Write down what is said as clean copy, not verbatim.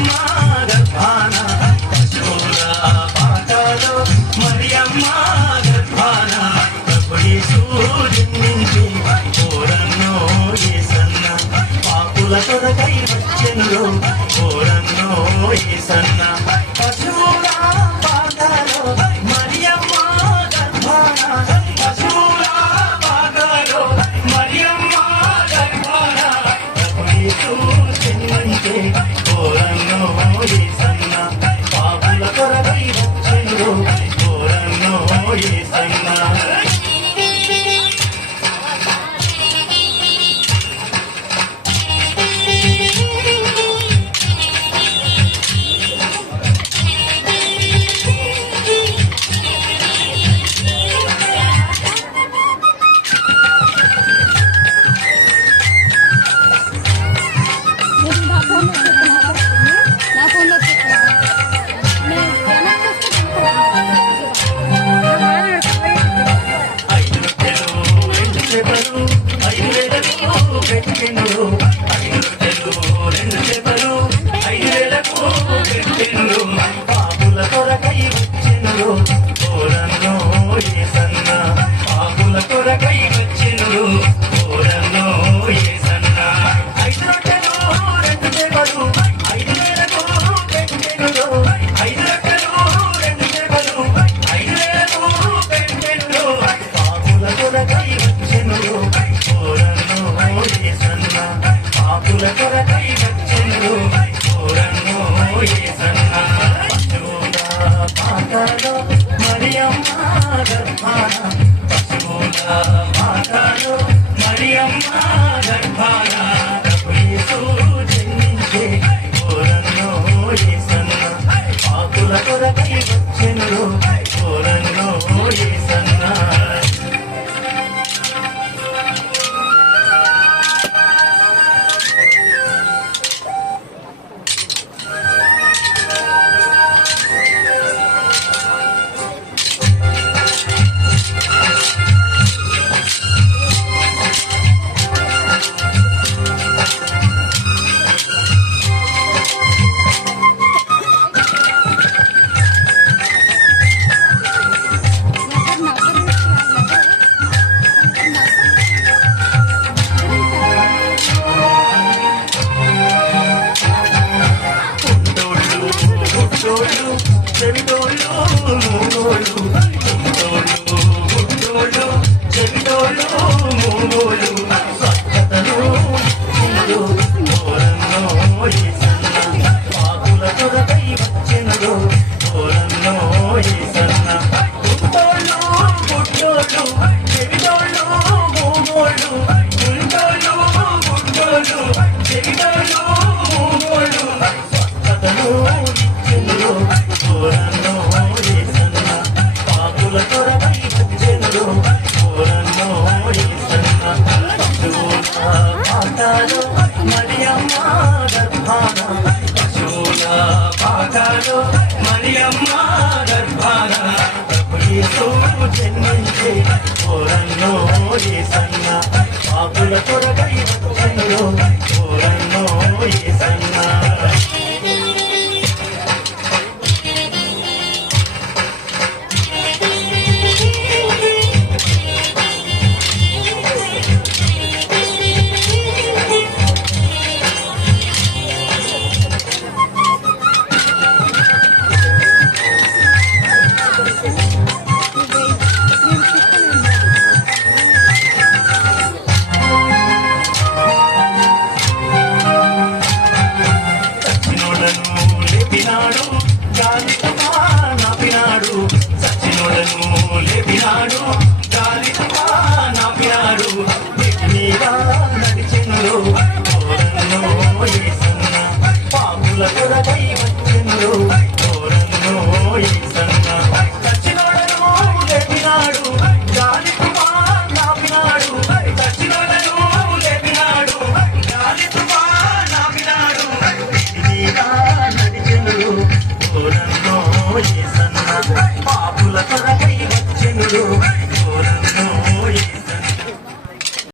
మరియమ్మ గర్భాన పశువుల పాకలో మరియమ్మ గర్భాన ప్రభుయేసు జన్మించి ఓరన్నో యేసన్న పాపుల కొరకై వచ్చెను ఓరన్నో యేసన్న పశువుల పాకలో మరియమ్మ గర్భాన పశువుల పాకలో మరియమ్మ గర్భాన ప్రభుయేసు జన్మించి ఓరన్నో యేసన్న పాపుల కొరకై వచ్చెను ఓరన్నో యేసన్న పాపుల కొరకై వచ్చెను ఓరన్నో యేసన్న పాపుల కొరకై వచ్చెను ఓరన్నో యేసన్న ఐదు రొట్టెలు రెండు చేపలు 5,000కు పెట్టెను 5 రొట్టెలు 2 చేపలు 5,000కు పెట్టెను పాపుల కొరకై వచ్చెను ఓరన్నో యేసన్న పాపుల కొరకై వచ్చెను ఓరన్నో యేసన్న పశువుల పాకలో మరియమ్మ గర్భాన పశువుల పాకలో మరియమ్మ గర్భాన ప్రభుయేసు జన్మించి ఓరన్నో యేసన్న పాపుల కొరకై వచ్చెను ఓరన్నో యేసన్న చెవిటోళ్ళు మూగోళ్ళు కుంటోళ్ళు గుడ్డోళ్ళు చెవిటోళ్ళు మూగోళ్ళు స్వస్థతను ఇచ్చెను ఓరన్నో యేసన్న పాపుల కొరకై వచ్చెను ఓరన్నో యేసన్న కుంటోళ్ళు గుడ్డోళ్ళు చెవిటోళ్ళు మూగోళ్ళు కుంటోళ్ళు గుడ్డోళ్ళు చెవిటోళ్ళు మూగోళ్ళు స్వస్థతను ఇచ్చెను ఓరన్నో యేసన్న పాపుల కొరకై వచ్చెను ఓరన్నో యేసన్న పశువుల పాకలో మరియమ్మ గర్భాన పశువుల పాకలో మరియమ్మ గర్భాన ప్రభుయేసు జన్మించి ఓరన్నో యేసన్న పాపుల కొరకై వచ్చెను ఓరన్నో యేసన్న లేపినాడు గాలిగా నాపినాడు నీగా నడిచెను ఓరన్నో యేసన్న పాపుల కొరకై వచ్చెను ఓరన్నో యేసన్న చచ్చినోడను లేపినాడు గాలిగా నాపినాడు చచ్చినోడను లేపినాడు గాలిగా నాపినాడు నీగా నడిచెను ఓరన్నో యేసన్న పాపుల కొరకై వచ్చెను